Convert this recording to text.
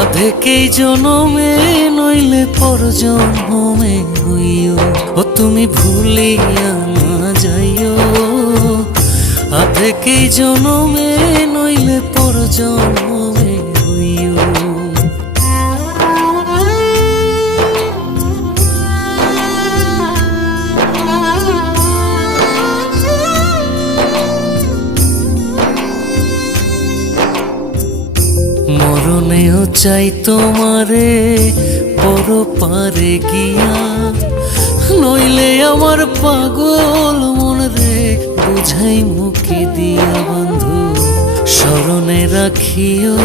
আধেকেই জনমে নইলে পর জন্মে হইও, ও তুমি ভুলিয়া না যাইও। আধেকেই জনমে নইলে পর জন্মে হইও। মরণেও চাই তোমারে বড় পারে গিয়া, নইলে আমার পাগল মন রে বুঝাই মুখে দিয়া। বন্ধু স্মরণে রাখিও